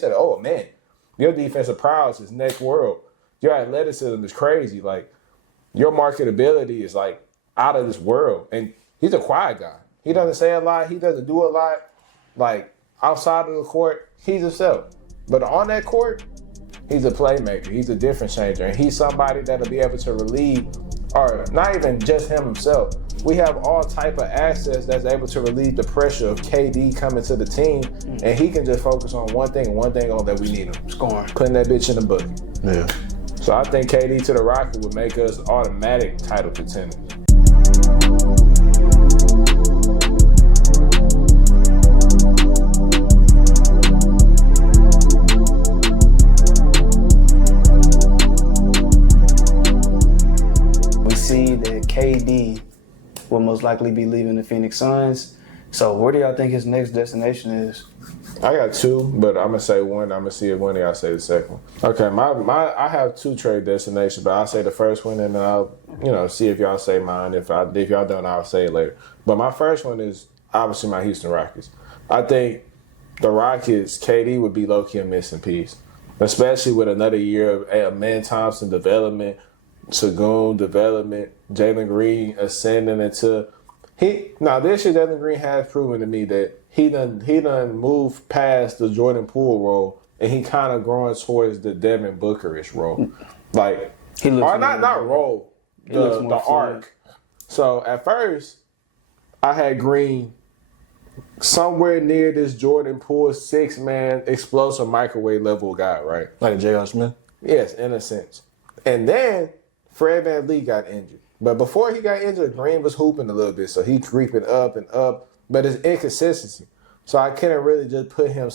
said, oh, man, your defensive prowess is next world. Your athleticism is crazy. Like, your marketability is, like, out of this world. And he's a quiet guy. He doesn't say a lot. He doesn't do a lot. Like, outside of the court, he's himself. But on that court, he's a playmaker. He's a difference changer. And he's somebody that'll be able to relieve, or not even just him himself. We have all type of assets that's able to relieve the pressure of KD coming to the team. And he can just focus on one thing on that we need him. Scoring. Putting that bitch in the bucket. Yeah. So I think KD to the Rockets would make us automatic title contenders. We see that KD will most likely be leaving the Phoenix Suns. So where do y'all think his next destination is? I got two, but I'm gonna say one. I'm gonna see if one of y'all say the second one. Okay, I have two trade destinations, but I'll say the first one, and then I'll see if y'all say mine. If y'all don't, I'll say it later. But my first one is obviously my Houston Rockets. I think the Rockets, KD would be low-key a missing piece, especially with another year of Man Thompson development, Sagoon development, Jalen Green ascending into. This year Jalen Green has proven to me that he done moved past the Jordan Poole role, and he kind of growing towards the Devin Booker-ish role. Like, He looks or not role, the arc. So at first, I had Green somewhere near this Jordan Poole 6-man explosive microwave level guy, right? Like a J.R. Smith? Yes, in a sense. And then Fred VanVleet got injured. But before he got injured, Green was hooping a little bit, so he creeping up and up. But it's inconsistency. So I couldn't really just put him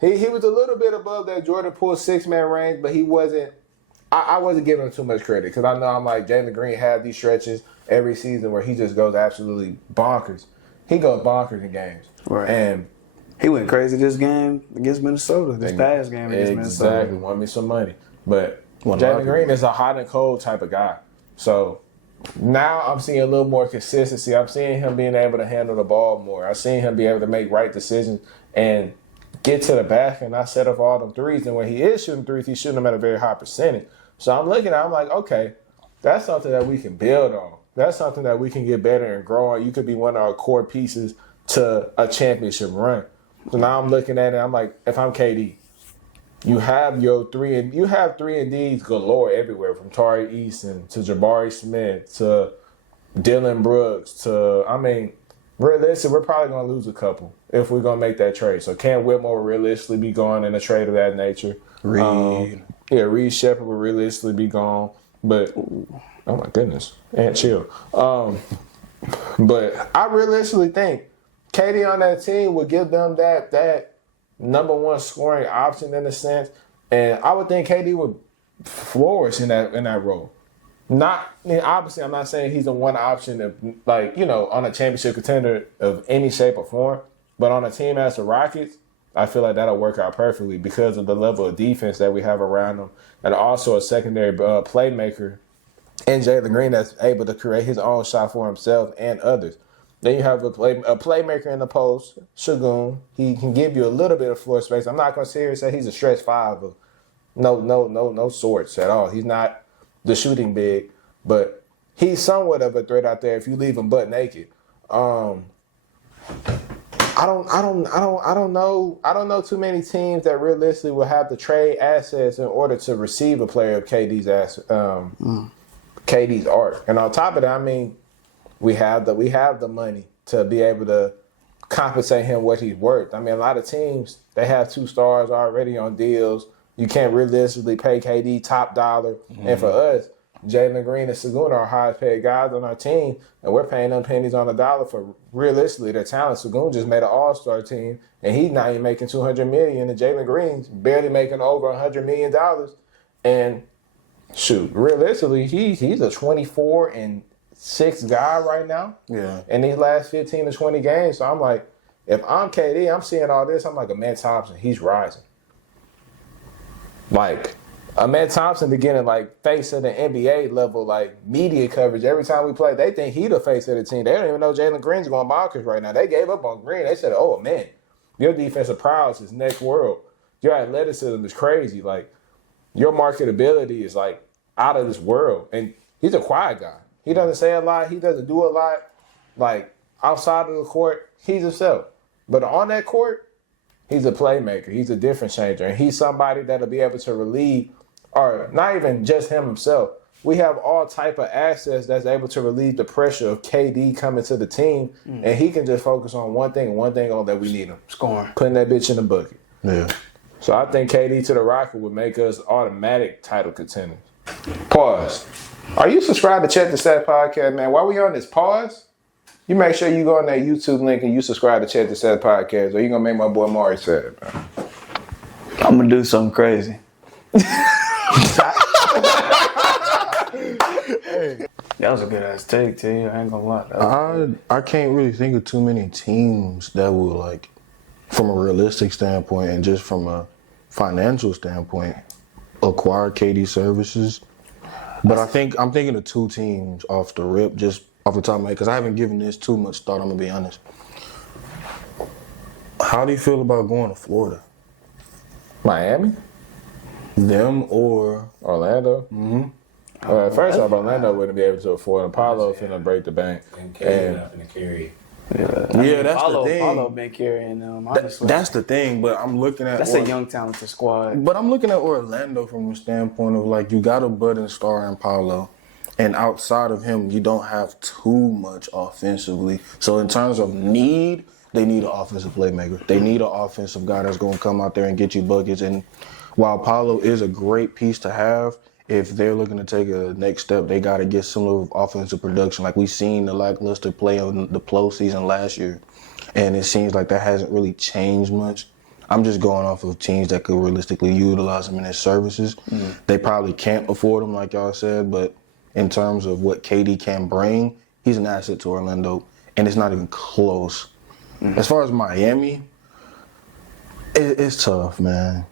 he was a little bit above that Jordan Poole 6-man range, but he wasn't. I wasn't giving him too much credit because I know I'm like Jalen Green had these stretches every season where he just goes absolutely bonkers. He goes bonkers in games. Right. And he went crazy this game against Minnesota, this past game against Minnesota. Exactly. Won me some money. But Jalen Green is a hot and cold type of guy. So now I'm seeing a little more consistency. I'm seeing him being able to handle the ball more. I'm seeing him be able to make right decisions and get to the basket and not set up all them threes. And when he is shooting threes, he's shooting them at a very high percentage. So I'm looking at it, I'm like, okay, that's something that we can build on. That's something that we can get better and grow on. You could be one of our core pieces to a championship run. So now I'm looking at it, I'm like, if I'm KD, you have your three and D's galore everywhere, from Tari Eason to Jabari Smith to Dylan Brooks to, realistically, we're probably going to lose a couple if we're going to make that trade. So Cam Whitmore will realistically be gone in a trade of that nature. Reed Shepard will realistically be gone. But, oh my goodness, and chill. But I realistically think KD on that team would give them that number one scoring option in a sense, and I would think KD would flourish in that role. Obviously, I'm not saying he's the one option of, on a championship contender of any shape or form, but on a team as the Rockets, I feel like that'll work out perfectly because of the level of defense that we have around him, and also a secondary playmaker in Jalen Green that's able to create his own shot for himself and others. Then you have a playmaker in the post, Shagun. He can give you a little bit of floor space. I'm not going to sit here and say he's a stretch five of no sorts at all. He's not the shooting big, but he's somewhat of a threat out there if you leave him butt naked. I don't know too many teams that realistically will have the trade assets in order to receive a player of KD's arc. And on top of that, we have the money to be able to compensate him what he's worth. A lot of teams, they have 2 stars already on deals. You can't realistically pay KD top dollar. Mm-hmm. And for us, Jalen Green and Sagoon are our highest paid guys on our team, and we're paying them pennies on the dollar for realistically their talent. Sagoon just made an all-star team, and he's not even making $200 million, and Jalen Green's barely making over $100 million. And shoot, realistically, he's a 24-6 guy right now. Yeah. In these last 15 to 20 games. So I'm like, if I'm KD, I'm seeing all this, I'm like, Amen Thompson, he's rising. Like, Amen Thompson beginning face of the NBA level, media coverage. Every time we play, they think he the face of the team. They don't even know Jalen Green's going bonkers right now. They gave up on Green. They said, oh, man, your defensive prowess is next world. your athleticism is crazy. Like, your marketability is, like, out of this world. And he's a quiet guy. He doesn't say a lot. He doesn't do a lot. Like, outside of the court, he's himself. But on that court, he's a playmaker. He's a difference changer. And he's somebody that'll be able to relieve, or not even just himself. We have all type of assets that's able to relieve the pressure of KD coming to the team. And he can just focus on one thing on that we need him. Scoring. Putting that bitch in the bucket. Yeah. So I think KD to the Rocket would make us automatic title contenders. Pause. Are you subscribed to Check the Set podcast, man? While we on this pause, you make sure you go on that YouTube link and you subscribe to Check the Set podcast, or you're going to make my boy Omari sad, man. I'm going to do something crazy. That was a good ass take, T. I ain't gonna lie. I can't really think of too many teams that will, like, from a realistic standpoint and just from a financial standpoint, acquire KD services. But I'm thinking of 2 teams off the rip, just off the top of my head, because I haven't given this too much thought, I'm gonna be honest. How do you feel about going to Florida? Miami? Them or Orlando? Mm-hmm. First off, Orlando wouldn't be able to afford him. Paulo finna break the bank. And KD not finna carry. Yeah, that's the thing. Paulo been carrying them, honestly. That's the thing, but I'm looking at... That's a young, talented squad. But I'm looking at Orlando from the standpoint of, like, you got a budding star in Paulo, and outside of him, you don't have too much offensively. So in terms of need, they need an offensive playmaker. They need an offensive guy that's going to come out there and get you buckets. And while Paulo is a great piece to have, if they're looking to take a next step, they got to get some of offensive production. Like we seen the lackluster play on the postseason last year, and it seems like that hasn't really changed much. I'm just going off of teams that could realistically utilize them in their services. Mm-hmm. They probably can't afford them, like y'all said, but in terms of what KD can bring, he's an asset to Orlando, and it's not even close. Mm-hmm. As far as Miami, it's tough, man.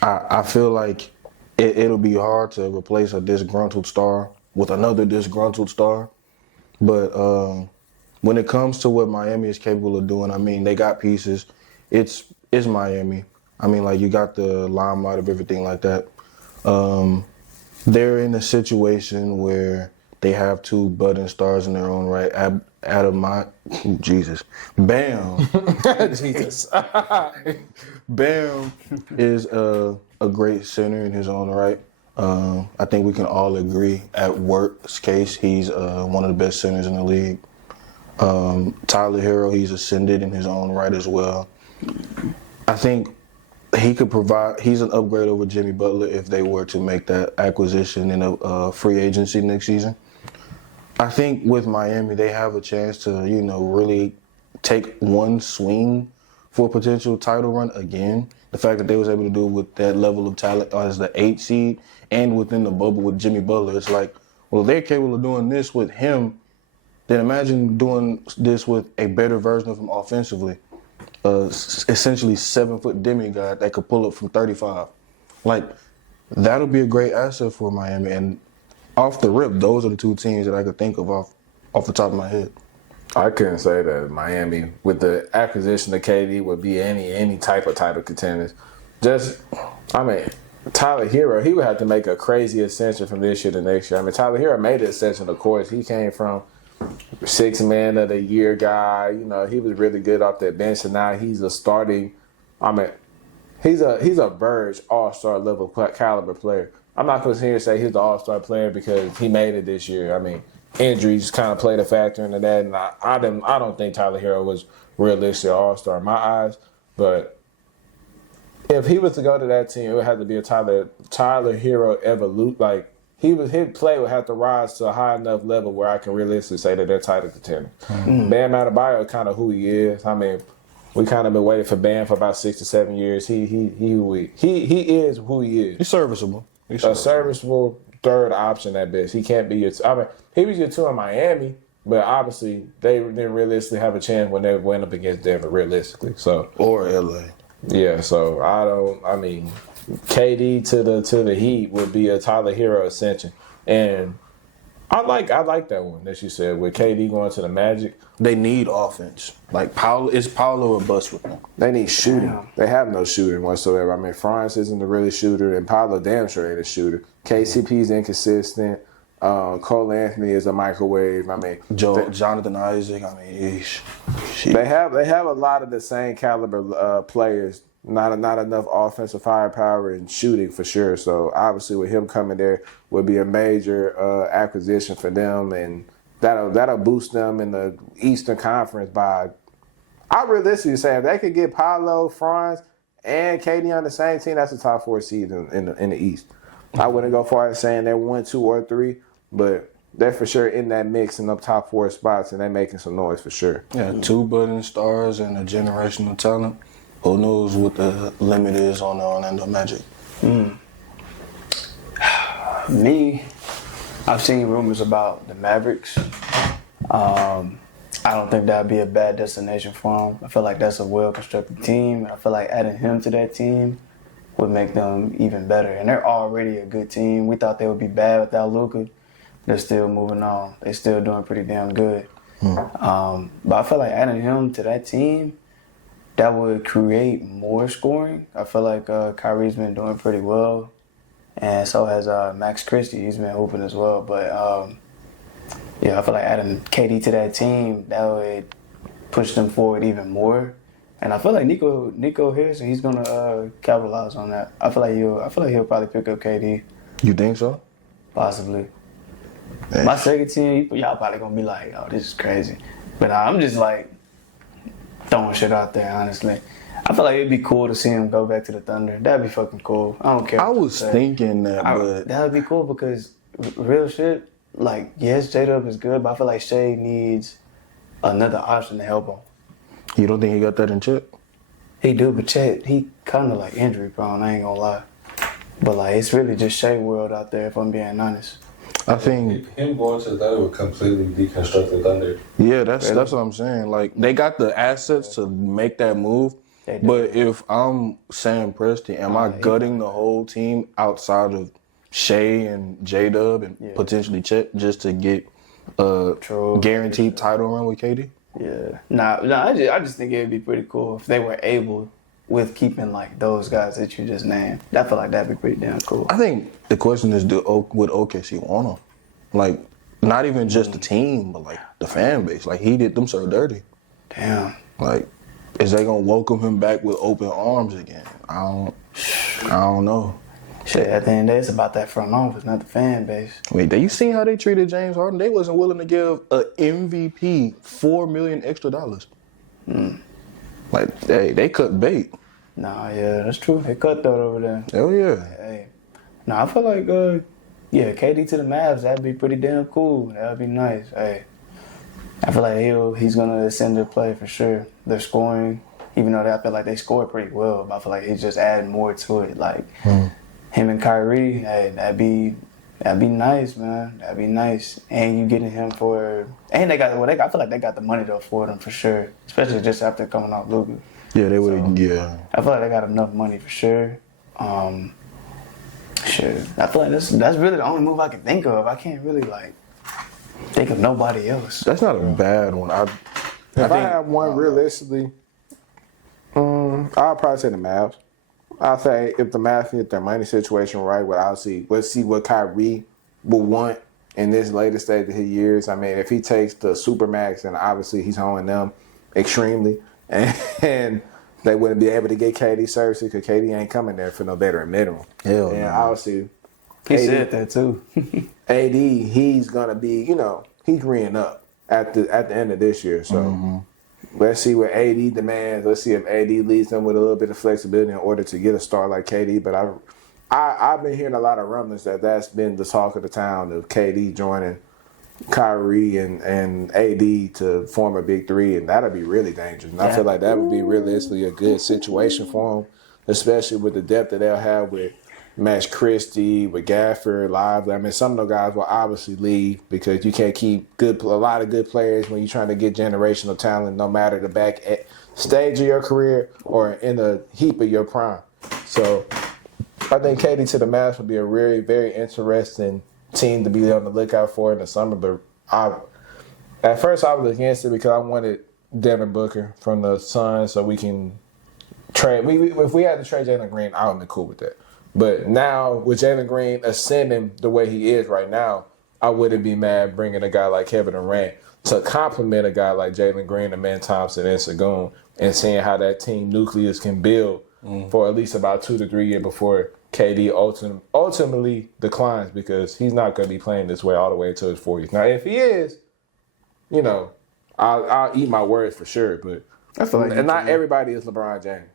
I feel like it'll be hard to replace a disgruntled star with another disgruntled star. But when it comes to what Miami is capable of doing, I mean, they got pieces. It's Miami. I mean, like, you got the limelight of everything like that. They're in a situation where they have 2 budding stars in their own right. Bam. Jesus. Bam is a great center in his own right. I think we can all agree at worst case, he's one of the best centers in the league. Tyler Hero, he's ascended in his own right as well. I think he could provide, he's an upgrade over Jimmy Butler if they were to make that acquisition in a free agency next season. I think with Miami, they have a chance to, really take one swing for a potential title run again. The fact that they was able to do it with that level of talent as the 8 seed and within the bubble with Jimmy Butler, it's like, well, if they're capable of doing this with him, then imagine doing this with a better version of him offensively. Essentially 7-foot demigod that could pull up from 35. Like, that'll be a great asset for Miami. And off the rip, those are the 2 teams that I could think of off the top of my head. I couldn't say that Miami, with the acquisition of KD, would be any type of title contenders. Tyler Hero, he would have to make a crazy ascension from this year to next year. I mean, Tyler Hero made the ascension, of course. He came from 6 man of the year guy. He was really good off that bench, and now he's a starting. He's a Verge all-star level caliber player. I'm not going to sit here and say he's the all-star player because he made it this year. I mean, injuries kind of played a factor into that, and I don't think Tyler Hero was realistic all-star in my eyes. But if he was to go to that team, it would have to be a Tyler Hero evolution. Like, his play would have to rise to a high enough level where I can realistically say that they're title contenders. Mm-hmm. Bam Adebayo is kind of who he is. I mean, we kind of been waiting for Bam for about 6 to 7 years. He is who he is. He's serviceable. A serviceable third option at best. He can't be your. He was your 2 in Miami, but obviously they didn't realistically have a chance when they went up against Denver. Realistically, so or LA. Yeah, so KD to the Heat would be a Tyler Hero ascension, and I like that one that you said with KD going to the Magic. They need offense. Like it's Paolo or bust with them. They need shooting. Damn. They have no shooting whatsoever. I mean, Franz isn't a really shooter, and Paolo damn sure ain't a shooter. KCP's inconsistent. Cole Anthony is a microwave. I mean, Jonathan Isaac. I mean, they have a lot of the same caliber players. Not enough offensive firepower and shooting for sure. So obviously, with him coming there, would be a major acquisition for them, and that'll boost them in the Eastern Conference by. I realistically say if they could get Paolo, Franz, and KD on the same team, that's the top 4 seed in the East. I wouldn't go far as saying they're 1, 2, or 3, but they're for sure in that mix in the top 4 spots, and they're making some noise for sure. Yeah, 2 budding stars and a generational talent. Who knows what the limit is on the Orlando Magic? Me, I've seen rumors about the Mavericks. I don't think that'd be a bad destination for him. I feel like that's a well-constructed team. I feel like adding him to that team would make them even better. And they're already a good team. We thought they would be bad without Luka. They're still moving on. They're still doing pretty damn good. But I feel like adding him to that team, that would create more scoring. I feel like Kyrie's been doing pretty well, and so has Max Christie. He's been hooping as well. But yeah, I feel like adding KD to that team, that would push them forward even more. And I feel like Nico Harrison, he's gonna capitalize on that. I feel like he'll probably pick up KD, You think so? possibly. My second team, y'all probably gonna be like, "Oh, this is crazy," but I'm just like throwing shit out there, honestly. I feel like it'd be cool to see him go back to the Thunder. That'd be fucking cool. I don't care. I was thinking that, but That'd be cool because real shit, like, yes, J-Dub is good, but I feel like Shea needs another option to help him. you don't think he got that in check? He do, but Chet, he kind of like injury prone, I ain't gonna lie. But like, it's really just Shea world out there, if I'm being honest. I think, Him going to the Thunder would completely deconstruct the Thunder. yeah, that's what I'm saying. Like, they got the assets to make that move, They do. but if I'm Sam Presti, am I gutting the whole team outside of Shea and J-Dub and potentially Chet just to get a True. guaranteed title run with KD? Yeah. Nah, I just think it'd be pretty cool if they were able with keeping like those guys that you just named. I feel like that'd be pretty damn cool. I think the question is, would OKC want him? Like, not even just the team, but like the fan base. Like, he did them so dirty. Damn. Like, is they gonna welcome him back with open arms again? I don't know. Shit, at the end of the day, it's about that front office, not the fan base. Wait, you seen how they treated James Harden? They wasn't willing to give a MVP $4 million extra. Like, they cut bait. Nah, yeah, that's true. They cut that over there. Hell yeah. Hey. Nah, I feel like, KD to the Mavs, that'd be pretty damn cool. That'd be nice. Hey. I feel like he's going to ascend their play for sure. Their scoring, even though I feel like they score pretty well, but I feel like he's just adding more to it. Like, him and Kyrie, hey, that'd be nice, man. That'd be nice. And you getting him for, and I feel like they got the money to afford him for sure, especially just after coming off Luka. Yeah, they would. Yeah. I feel like they got enough money for sure. Shit, I feel like that's really the only move I can think of. I can't really like think of nobody else. That's not a bad one. If I have one realistically, I'll probably say the Mavs. I'll say if the Mavs get their money situation right, let's see what Kyrie will want in this later stage of his years. I mean, if he takes the Supermax, and obviously he's owing them extremely, and they wouldn't be able to get KD services because KD ain't coming there for no veteran minimum. Hell and no. obviously, He said that too. AD, he's gonna be, he's reeing up at the end of this year. So let's see what AD demands. Let's see if AD leads them with a little bit of flexibility in order to get a star like KD. But I've been hearing a lot of rumblings that's been the talk of the town of KD joining Kyrie and AD to form a big three, and that'll be really dangerous. And I feel like that would be realistically a good situation for them, especially with the depth that they'll have with Max Christie, with Gafford, Lively. I mean, some of those guys will obviously leave because you can't keep a lot of good players when you're trying to get generational talent, no matter the back stage of your career or in the heap of your prime. So I think KD to the Mavs would be a very, very interesting team to be on the lookout for in the summer. But at first I was against it because I wanted Devin Booker from the Suns so we can trade. If we had to trade Jalen Green, I would be cool with that. But now with Jalen Green ascending the way he is right now, I wouldn't be mad bringing a guy like Kevin Durant to complement a guy like Jalen Green, Amen Thompson, and Sengun, and seeing how that team nucleus can build for at least about 2 to 3 years before KD ultimately declines, because he's not going to be playing this way all the way until his 40s. Now, if he is, you know, I'll eat my words for sure, but I feel like not everybody is LeBron James.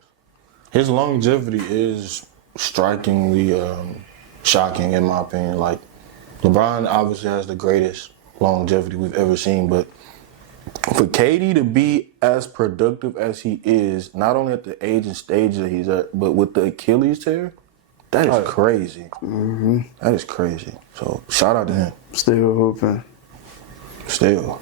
His longevity is strikingly shocking, in my opinion. Like, LeBron obviously has the greatest longevity we've ever seen, but for KD to be as productive as he is, not only at the age and stage that he's at, but with the Achilles tear, that is crazy. Mm-hmm. That is crazy. So, shout out to him. Still hooping. Still.